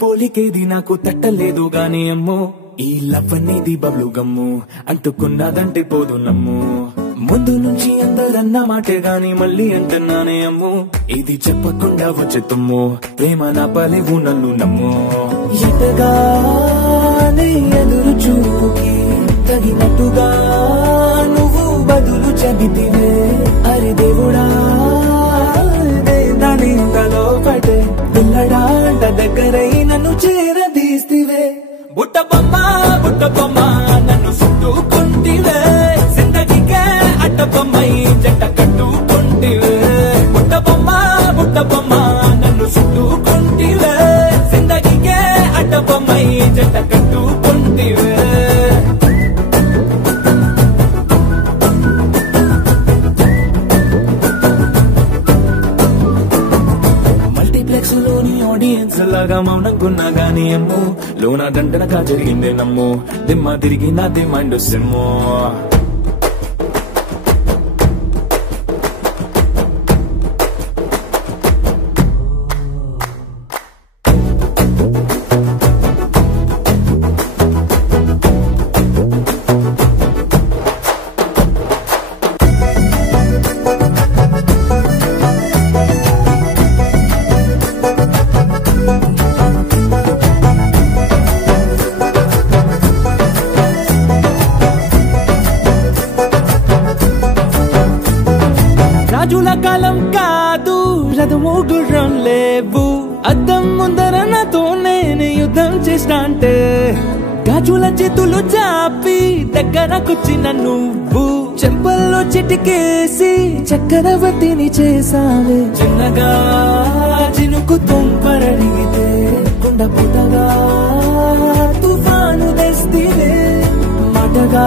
పోలికేది నాకు తట్టలేదు గాని అమ్మో ఈ లవ్ అనేది బబ్లు గమ్ము అంటుకున్నదంటే పోదు నమ్ము ముందు నుంచి అందరన్న మాటే గాని మళ్ళీ అంటున్నానే అమ్ము ఇది చెప్పకుండా వచ్చే తుమ్ము ప్రేమ నా పలేవు నన్ను నమ్ము ఎటగానే ఎదురు చూకి తగినట్టుగా నువ్వు బదులు చెబితివే అరే దేవుడా దాని తలో పటే పిల్లడాంట దగ్గరై నన్ను చేరదీస్తివే బుట్ట బొమ్మ నన్ను చుట్టుకుంటివే జిందగీకే అడ్డ బొమ్మై జంట కట్టుకుంటివే బుట్ట బొమ్మ నన్ను చుట్టుకుంటివే జిందగీకే అడ్డ బొమ్మై జంట కట్టుకుంటివే మల్టీప్లెక్స్ లోని ఆడియన్స్ లాగా మౌనంకున్నా గానీ అమ్ము లోన దండనగా జరిగిందే నమ్ము దిమ్మ తిరిగి నాదే మైండ్ సిమ్ము రాజుల కాలం కాదు రథము గుర్రం లేవు అద్దం ముందర నాతో నేను యుద్ధం చేస్తా అంటే గాజుల చేతులు చాపి దగ్గరకొచ్చిన నువ్వు చెంపల్లో చిటికేసి చక్రవర్తిని చేసావే చిన్నగా చినుకు తుంపరడిగితే కుండ పుటగా తుఫాను తెస్తివే మాటగా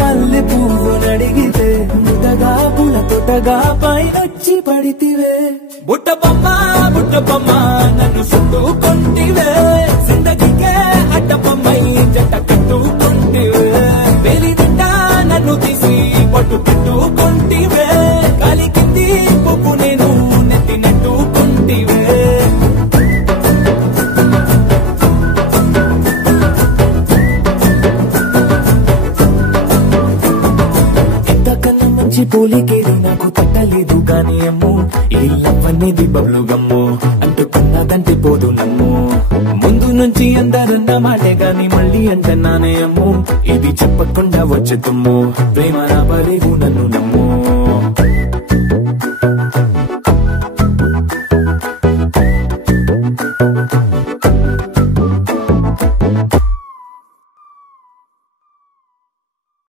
మల్లె పువ్వు నడిగితే ముద్దగా పూల తోటగా పైనొచ్చి పడితివే బుట్ట బొమ్మ నన్ను చుట్టుకుంటివే జిందగీకే అడ్డ బొమ్మై జంట కట్టుకుంటివే వేలి నిండా నన్ను తీసి పట్టు పెట్టుకుంటివే కాలి కింది పువ్వు నేను నెత్తినట్టుకుంటివే పోలికేది నాకు తట్టలేదు గాని అమ్ము ఈ లవ్ అనేది బబ్లు గమ్ము అంటుకున్నదంటే పోదు నమ్ము ముందు నుంచి అందరన్న మాటే గాని మళ్ళీ అంటున్నానే అమ్ము ఇది చెప్పకుండా వచ్చే తుమ్ము ప్రేమ నా పలేవు నన్ను నమ్ము